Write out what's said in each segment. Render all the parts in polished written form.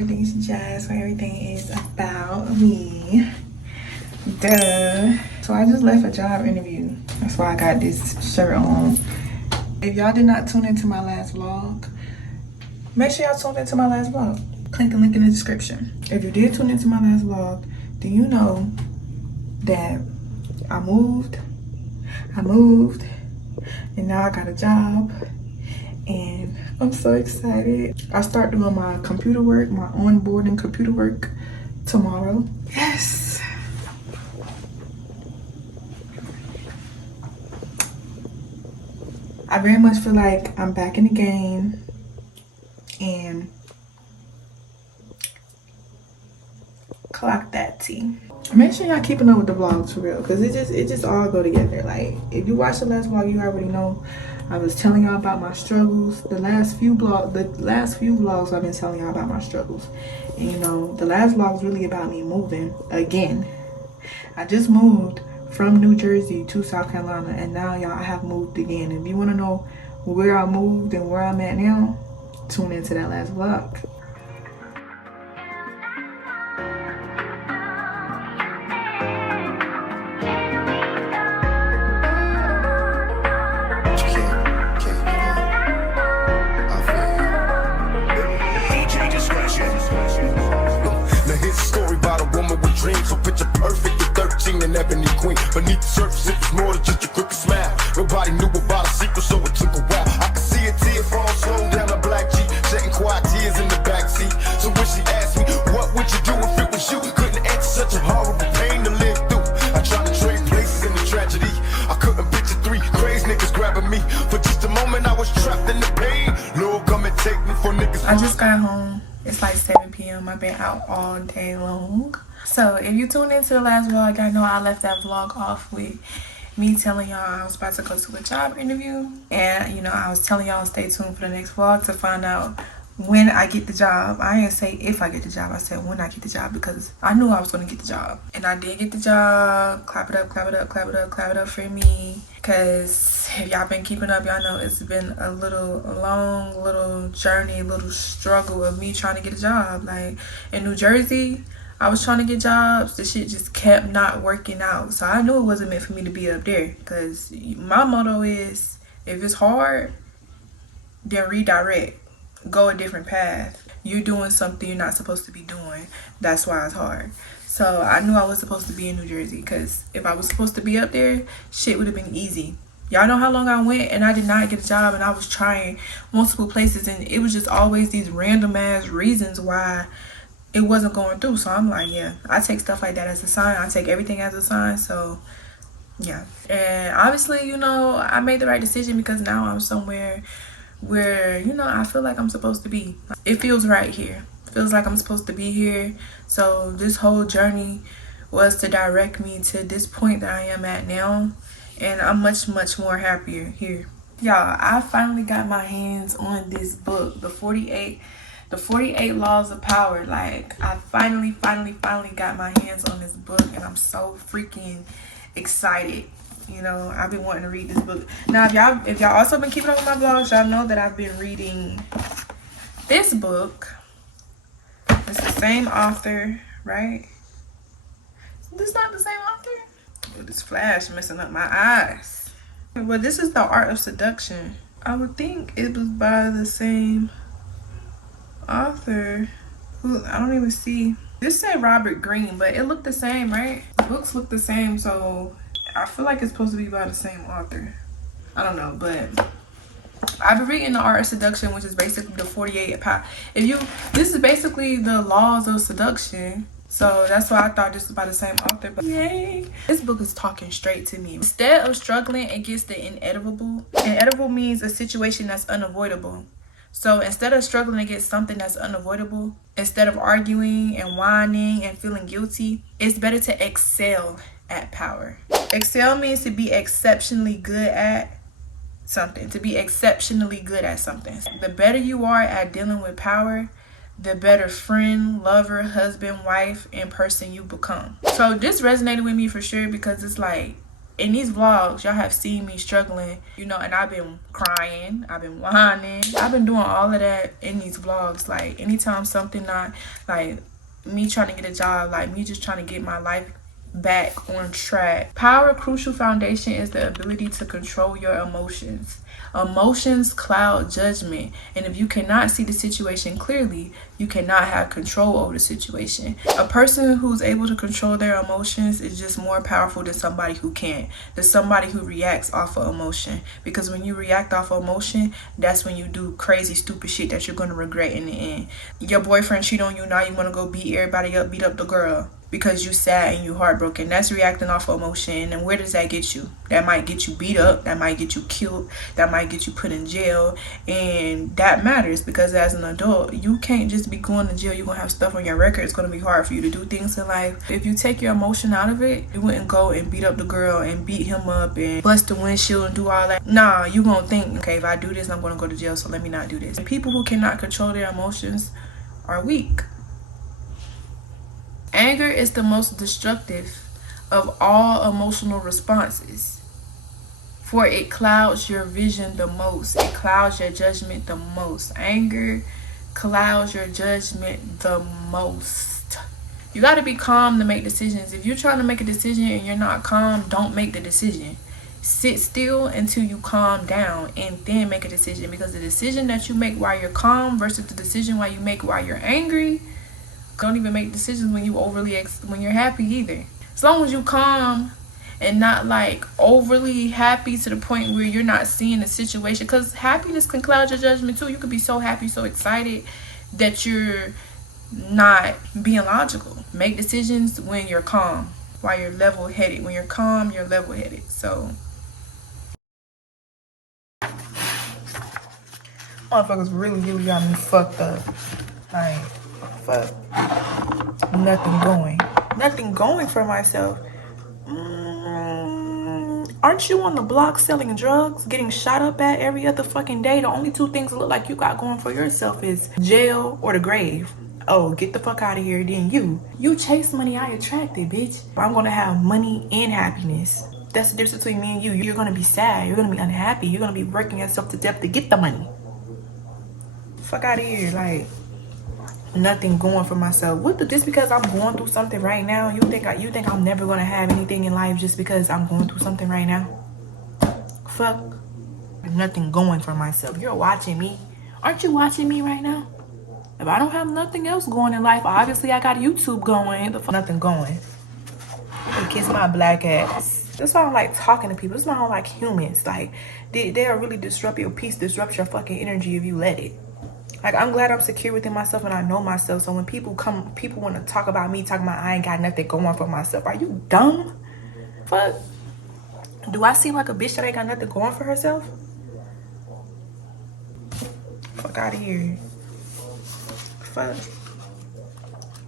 everything's jazz, so everything is about me. Duh. So I just left a job interview. That's why I got this shirt on. If y'all did not tune into my last vlog, make sure y'all tune into my last vlog. Click the link in the description. If you did tune into my last vlog, do you know that I moved, and now I got a job, and I'm so excited. I start doing my computer work, my onboarding computer work tomorrow. Yes. I very much feel like I'm back in the game, and clock that T. Make sure y'all keeping up with the vlogs for real, because it just all go together. Like, if you watch the last vlog, you already know I was telling y'all about my struggles. The last few vlogs I've been telling y'all about my struggles. And you know, the last vlog was really about me moving again. I just moved from New Jersey to South Carolina, and now y'all, I have moved again. If you want to know where I moved and where I'm at now, tune into that last vlog. An ebony queen. Beneath the surface, it was more than just a crooked smile. Nobody knew about a secret, so it took a while. I could see a tear fall slow down a black Jeep, shedding quiet tears in the backseat. So when she asked me, what would you do if it was you? Couldn't answer, such a horrible pain to live through. I tried to trade places in the tragedy. I couldn't picture three crazy niggas grabbing me. For just a moment, I was trapped in the pain. Lord, come and take me for niggas. I just got home. It's like 7 p.m. I've been out all day long. So if you tuned into the last vlog, I know I left that vlog off with me telling y'all I was about to go to a job interview. And you know, I was telling y'all stay tuned for the next vlog to find out when I get the job. I didn't say if I get the job, I said when I get the job, because I knew I was going to get the job. And I did get the job. Clap it up, clap it up, clap it up, clap it up for me. Because if y'all been keeping up, y'all know it's been a long little journey, little struggle of me trying to get a job. Like in New Jersey, I was trying to get jobs. The shit just kept not working out. So I knew it wasn't meant for me to be up there. Because my motto is, if it's hard, then redirect. Go a different path. You're doing something you're not supposed to be doing. That's why it's hard. So I knew I was supposed to be in New Jersey. Because if I was supposed to be up there, shit would have been easy. Y'all know how long I went and I did not get a job. And I was trying multiple places. And it was just always these random ass reasons why it wasn't going through. So I'm like, yeah, I take stuff like that as a sign. I take everything as a sign. So yeah. And obviously, you know, I made the right decision, because now I'm somewhere where, you know, I feel like I'm supposed to be. It feels right here. It feels like I'm supposed to be here. So this whole journey was to direct me to this point that I am at now. And I'm much more happier here. Y'all, I finally got my hands on this book, the 48 Laws of Power. Like, I finally got my hands on this book, and I'm so freaking excited. You know, I've been wanting to read this book. Now, if y'all also been keeping up with my vlogs, y'all know that I've been reading this book. It's the same author, right? This not the same author? Oh, this flash messing up my eyes. But this is The Art of Seduction. I would think it was by the same author. Ooh, I don't even see. This said Robert Greene, but it looked the same, right? The books look the same, so I feel like it's supposed to be by the same author. I don't know, but I've been reading The Art of Seduction, which is basically the 48 power. This is basically the laws of seduction. So that's why I thought this was by the same author. But yay! This book is talking straight to me. Instead of struggling against the inevitable, inevitable means a situation that's unavoidable. So instead of struggling against something that's unavoidable, instead of arguing and whining and feeling guilty, it's better to excel at power. Excel means to be exceptionally good at something. To be exceptionally good at something. The better you are at dealing with power, the better friend, lover, husband, wife, and person you become. So this resonated with me for sure, because it's like, In these vlogs, y'all have seen me struggling, you know, and I've been crying, I've been whining, I've been doing all of that in these vlogs. Like, anytime something not, like, me trying to get a job, like, me just trying to get my life back on track. Power Crucial Foundation is the ability to control your emotions. Emotions cloud judgment, and if you cannot see the situation clearly, you cannot have control over the situation. A person who's able to control their emotions is just more powerful than somebody who can't. There's somebody who reacts off of emotion, because when you react off of emotion, that's when you do crazy stupid shit that you're going to regret in the end. Your boyfriend cheat on you, now you want to go beat everybody up, beat up the girl because you sad and you heartbroken. That's reacting off of emotion. And where does that get you? That might get you beat up, that might get you killed, that might get you put in jail. And that matters, because as an adult, you can't just be going to jail. You're gonna have stuff on your record. It's gonna be hard for you to do things in life. If you take your emotion out of it, you wouldn't go and beat up the girl and beat him up and bust the windshield and do all that. Nah, you gonna think, okay, if I do this, I'm gonna go to jail, so let me not do this. And people who cannot control their emotions are weak. Anger is the most destructive of all emotional responses, for it clouds your vision the most. It clouds your judgment the most. Anger clouds your judgment the most. You got to be calm to make decisions. If you're trying to make a decision and you're not calm, don't make the decision. Sit still until you calm down and then make a decision, because the decision that you make while you're calm versus the decision while you make while you're angry, don't even make decisions when you when you're happy either. As long as you calm and not like overly happy to the point where you're not seeing the situation, because happiness can cloud your judgment too. You could be so happy, so excited that you're not being logical. Make decisions when you're calm, while you're level-headed. When you're calm, you're level-headed. So motherfuckers really got me fucked up. Like, fuck. Nothing going for myself. Aren't you on the block selling drugs, getting shot up at every other fucking day? The only two things that look like you got going for yourself is jail or the grave. Oh, get the fuck out of here. Then you chase money, I attract it, bitch. I'm gonna have money and happiness. That's the difference between me and you. You're gonna be sad, you're gonna be unhappy, you're gonna be working yourself to death to get the money. Fuck out of here. Like, nothing going for myself. Just because I'm going through something right now, you think I'm never gonna have anything in life just because I'm going through something right now? Fuck. Nothing going for myself. You're watching me. Aren't you watching me right now? If I don't have nothing else going in life, obviously I got YouTube going. Nothing going. You kiss my black ass. That's why I don't like talking to people. That's why I don't like humans. Like, they'll really disrupt your peace, disrupt your fucking energy if you let it. Like, I'm glad I'm secure within myself and I know myself. So when people want to talk about me, talking about I ain't got nothing going for myself. Are you dumb? Fuck. Do I seem like a bitch that ain't got nothing going for herself? Fuck out of here. Fuck.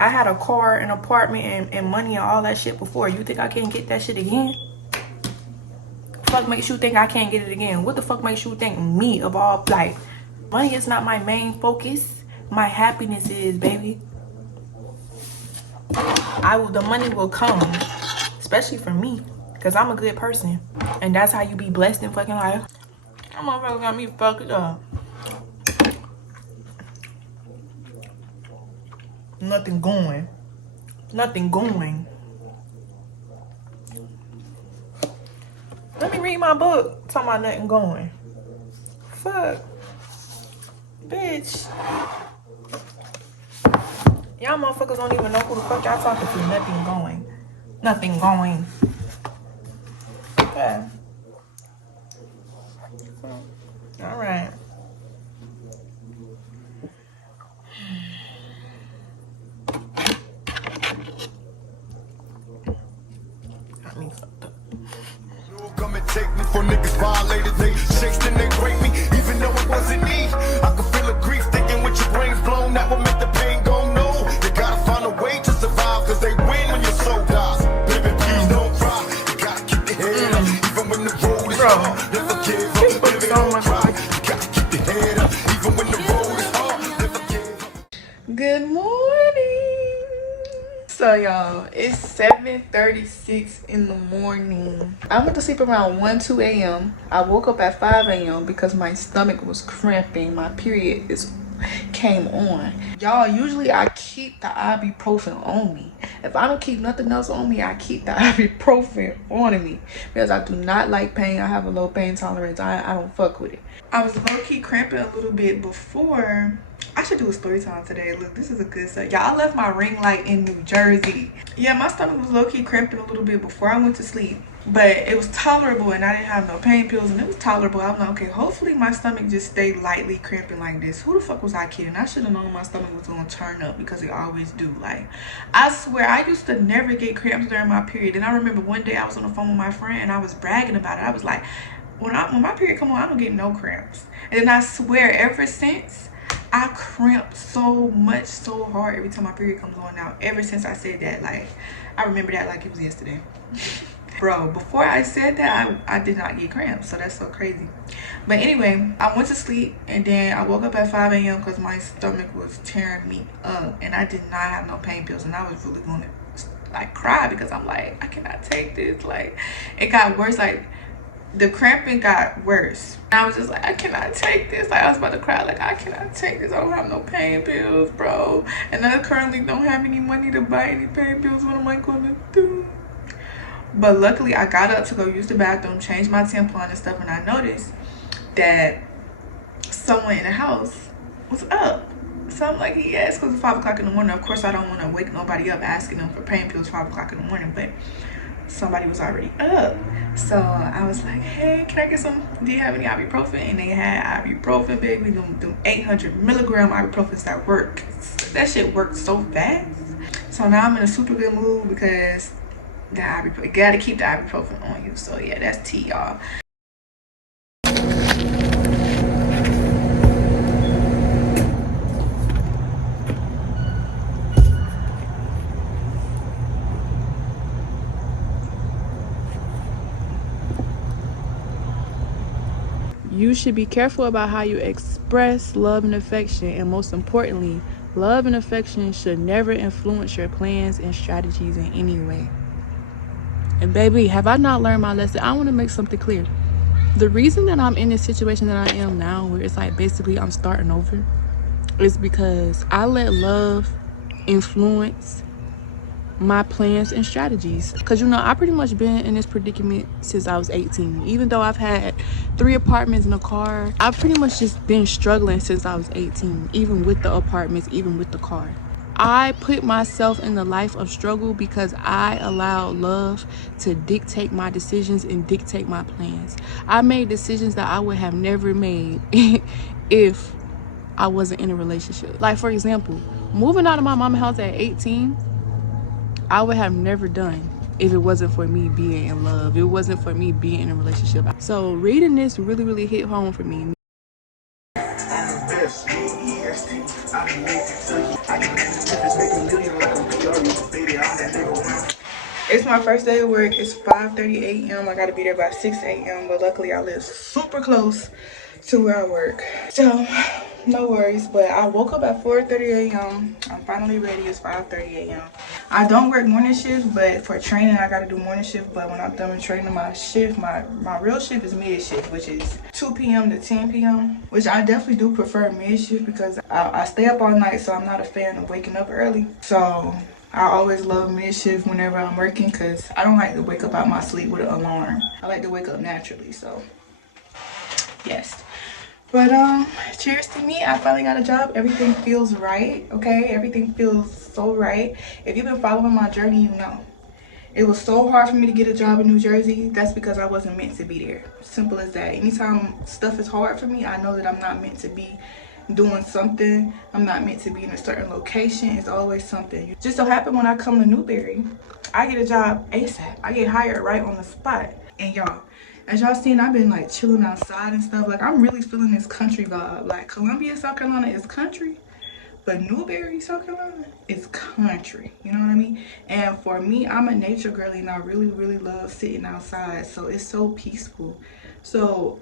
I had a car, an apartment, and money and all that shit before. You think I can't get that shit again? Fuck makes you think I can't get it again? What the fuck makes you think me of all, like, money is not my main focus. My happiness is, baby. The money will come, especially for me, because I'm a good person. And that's how you be blessed in fucking life. That motherfucker got me fucked up. Nothing going. Let me read my book. Talking about nothing going. Fuck. Bitch. Y'all motherfuckers don't even know who the fuck y'all talking to. Nothing going. Okay. Alright. Got me fucked up. Come and take me for niggas violated. They chased and they raped me, even though it wasn't me. I could feel the grief thinking with your brains blown. That would make the pain go no. You gotta find a way to survive, cause they win when your soul dies. Baby, please don't cry. You gotta keep your head up, even when the road is hard. Never give up, baby, don't cry. You gotta keep So y'all, it's 7:36 in the morning. I went to sleep around 1-2 a.m. I woke up at 5 a.m. because my stomach was cramping. My period came on. Y'all, usually I keep the ibuprofen on me. If I don't keep nothing else on me, I keep the ibuprofen on me because I do not like pain. I have a low pain tolerance. I don't fuck with it. I was low-key cramping a little bit before. I should do a story time today. Look, this is a good set. Y'all, I left my ring light in New Jersey. Yeah, my stomach was low-key cramping a little bit before I went to sleep. But it was tolerable and I didn't have no pain pills and it was tolerable. I was like, okay, hopefully my stomach just stayed lightly cramping like this. Who the fuck was I kidding? I should have known my stomach was going to turn up because it always do. Like, I swear, I used to never get cramps during my period. And I remember one day I was on the phone with my friend and I was bragging about it. I was like, when my period come on, I don't get no cramps. And then I swear, ever since, I cramp so much, so hard every time my period comes on now. Ever since I said that, like, I remember that like it was yesterday. Bro, before I said that, I did not get cramps, so that's so crazy. But anyway, I went to sleep and then I woke up at 5 a.m. because my stomach was tearing me up and I did not have no pain pills and I was really going to like cry because I'm like, I cannot take this. Like, it got worse. Like, the cramping got worse. I was just like, I cannot take this. Like, I was about to cry. Like, I cannot take this. I don't have no pain pills, bro. And I currently don't have any money to buy any pain pills. What am I going to do? But luckily, I got up to go use the bathroom, change my tampon and stuff, and I noticed that someone in the house was up. So I'm like, yes, because it's 5 o'clock in the morning. Of course, I don't want to wake nobody up asking them for pain pills 5 o'clock in the morning, but somebody was already up. So I was like, hey, can I get some, do you have any ibuprofen? And they had ibuprofen, baby, them 800 milligram ibuprofens that work. That shit worked so fast. So now I'm in a super good mood because the ibuprofen, you gotta keep the ibuprofen on you. So yeah, that's tea, y'all. You should be careful about how you express love and affection, and most importantly, love and affection should never influence your plans and strategies in any way. And baby, have I not learned my lesson? I want to make something clear. The reason that I'm in this situation that I am now, where it's like basically I'm starting over, is because I let love influence my plans and strategies. Because, you know, I pretty much been in this predicament since I was 18. Even though I've had 3 apartments and a car, I've pretty much just been struggling since I was 18, even with the apartments, even with the car. I put myself in the life of struggle because I allowed love to dictate my decisions and dictate my plans. I made decisions that I would have never made if I wasn't in a relationship. Like, for example, moving out of my mama's house at 18, I would have never done if it wasn't for me being in love. It wasn't for me being in a relationship. So reading this really, really hit home for me. It's my first day of work. It's 5:30 a.m. I gotta be there by 6 a.m. But luckily I live super close to where I work. So no worries. But I woke up at 4:30 a.m. I'm finally ready. It's 5:30 a.m. I don't work morning shift, but for training I gotta do morning shift. But when I'm done with training, my shift, my real shift is mid shift, which is 2 p.m. to 10 p.m. Which I definitely do prefer mid shift because I stay up all night, so I'm not a fan of waking up early. So I always love mid shift whenever I'm working because I don't like to wake up out my sleep with an alarm. I like to wake up naturally. So yes. But cheers to me. I finally got a job. Everything feels right. Okay, everything feels so right. If you've been following my journey, you know it was so hard for me to get a job in New Jersey. That's because I wasn't meant to be there. Simple as that. Anytime stuff is hard for me, I know that I'm not meant to be doing something. I'm not meant to be in a certain location. It's always something. Just so happened when I come to Newberry, I get a job ASAP. I get hired right on the spot. And y'all, as y'all seen, I've been like chilling outside and stuff. Like, I'm really feeling this country vibe. Like, Columbia, South Carolina is country, but Newberry, South Carolina is country. You know what I mean? And for me, I'm a nature girly and I really, really love sitting outside. So it's so peaceful. So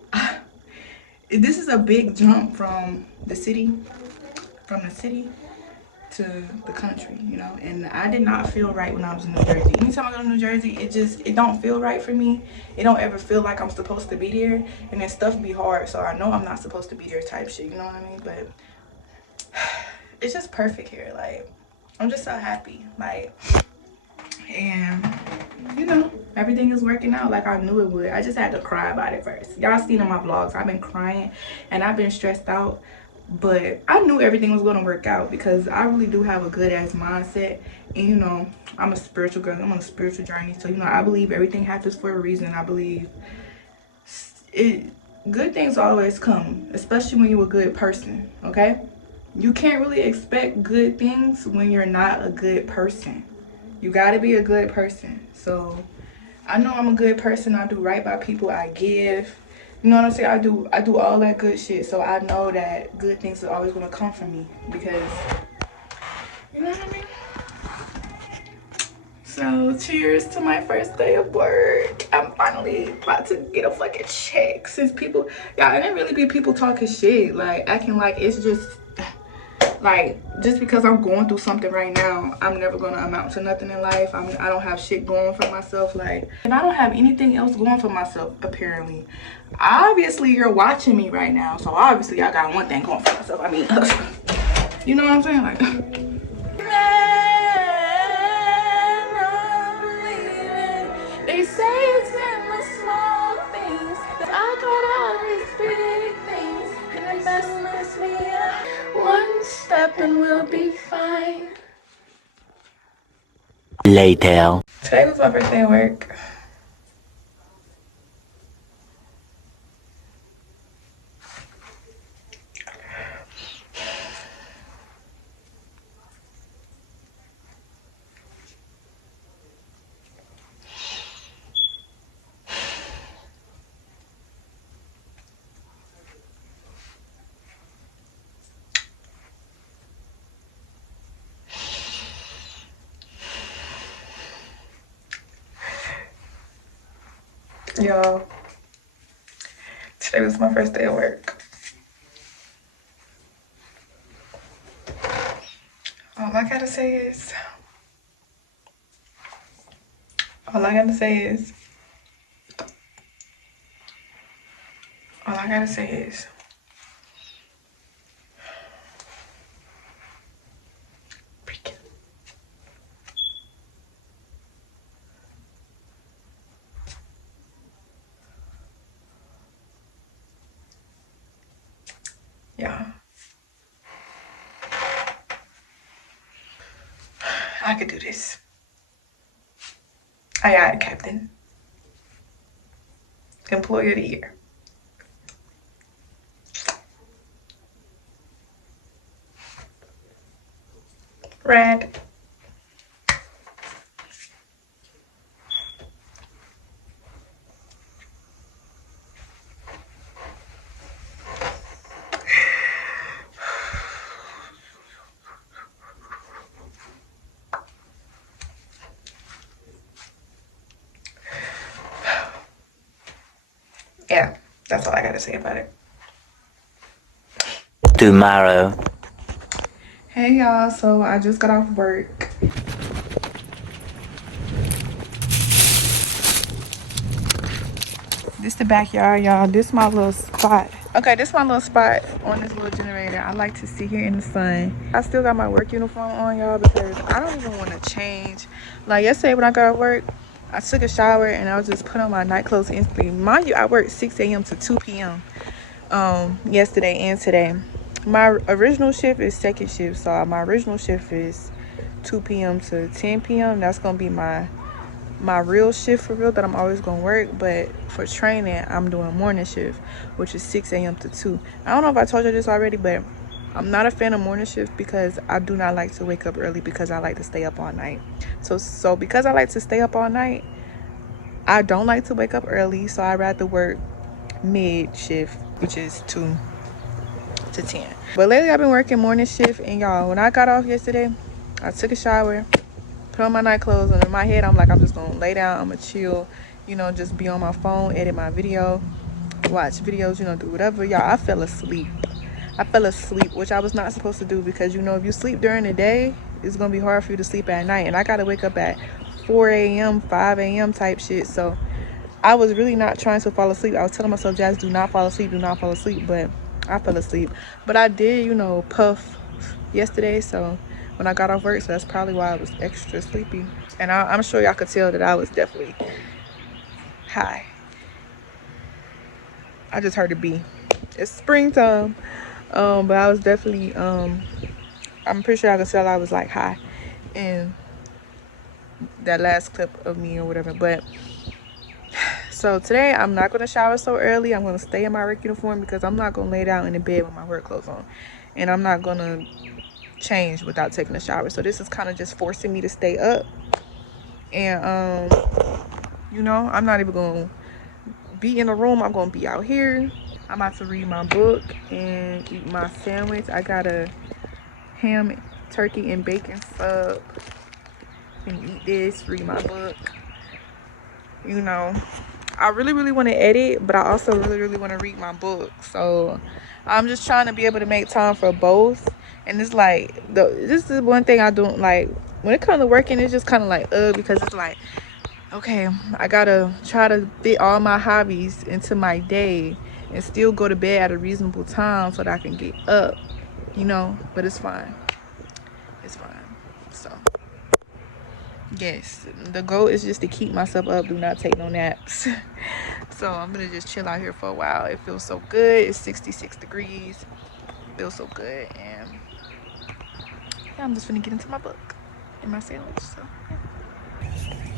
this is a big jump from the city to the country, you know. And I did not feel right when I was in New Jersey. Anytime I go to New Jersey, it don't feel right for me. It don't ever feel like I'm supposed to be there, and then stuff be hard, so I know I'm not supposed to be there type shit, you know what I mean? But it's just perfect here. Like, I'm just so happy, like, and you know, everything is working out like I knew it would. I just had to cry about it first. Y'all seen in my vlogs, I've been crying and I've been stressed out, but I knew everything was going to work out because I really do have a good ass mindset. And you know, I'm a spiritual girl. I'm on a spiritual journey, so you know, I believe everything happens for a reason. I believe good things always come, especially when you're a good person. Okay, you can't really expect good things when you're not a good person. You got to be a good person. So I know I'm a good person. I do right by people. I give. You know what I'm saying? I do all that good shit. So I know that good things are always going to come from me because, you know what I mean? So cheers to my first day of work. I'm finally about to get a fucking check. Since people, y'all, and it really be people talking shit, like acting like it's just, like, just because I'm going through something right now, I'm never gonna amount to nothing in life. I don't have shit going for myself, like, and I don't have anything else going for myself, apparently. Obviously, you're watching me right now, so obviously I got one thing going for myself. I mean, you know what I'm saying? Like, they say it's in the small things that I got all these big things, and the best lifts me up. One step and we'll be fine. Later. Today was my first day at work. Y'all, today was my first day at work. All I gotta say is, all I gotta say is, yeah, I could do this. I got it, Captain. Employee of the Year. Red. Yeah, that's all I gotta say about it. Tomorrow. Hey y'all, so I just got off work. This the backyard, y'all. This my little spot. Okay, this my little spot on this little generator. I like to sit here in the sun. I still got my work uniform on, y'all, because I don't even want to change. Like yesterday when I got off work, I took a shower and I was just put on my night clothes instantly. Mind you, I worked 6 a.m. to 2 p.m. Yesterday and today. My original shift is second shift, so my original shift is 2 p.m. to 10 p.m. That's gonna be my real shift for real that I'm always gonna work. But for training, I'm doing morning shift, which is 6 a.m. to 2. I don't know if I told you this already, but I'm not a fan of morning shift because I do not like to wake up early because I like to stay up all night. So because I like to stay up all night, I don't like to wake up early, so I'd rather work mid shift, which is 2 to 10. But lately I've been working morning shift, and y'all, when I got off yesterday, I took a shower, put on my night clothes, and in my head I'm like, I'm just gonna lay down, I'm gonna chill, you know, just be on my phone, edit my video, watch videos, you know, do whatever. Y'all, I fell asleep. I fell asleep, which I was not supposed to do, because you know, if you sleep during the day, it's gonna be hard for you to sleep at night, and I gotta wake up at 4 a.m., 5 a.m. type shit. So I was really not trying to fall asleep. I was telling myself, Jazz, do not fall asleep, do not fall asleep, but I fell asleep. But I did, you know, puff yesterday, so when I got off work, so that's probably why I was extra sleepy. And I'm sure y'all could tell that I was definitely high. I just heard a bee. It's springtime. But I was definitely I'm pretty sure I could tell I was like high in that last clip of me or whatever. But so today I'm not gonna shower so early. I'm gonna stay in my work uniform because I'm not gonna lay down in the bed with my work clothes on, and I'm not gonna change without taking a shower. So this is kind of just forcing me to stay up, and you know, I'm not even gonna be in the room. I'm gonna be out here. I'm about to read my book and eat my sandwich. I got a ham, turkey, and bacon sub. And eat this, read my book. You know, I really want to edit, but I also really want to read my book. So I'm just trying to be able to make time for both. And it's like, this is one thing I don't like when it comes to working. It's just kind of like because it's like, okay, I gotta try to fit all my hobbies into my day and still go to bed at a reasonable time so that I can get up, you know. But it's fine, it's fine. So yes, the goal is just to keep myself up, do not take no naps. So I'm gonna just chill out here for a while. It feels so good. It's 66 degrees. It feels so good. And yeah, I'm just gonna get into my book and my sandwich. So yeah.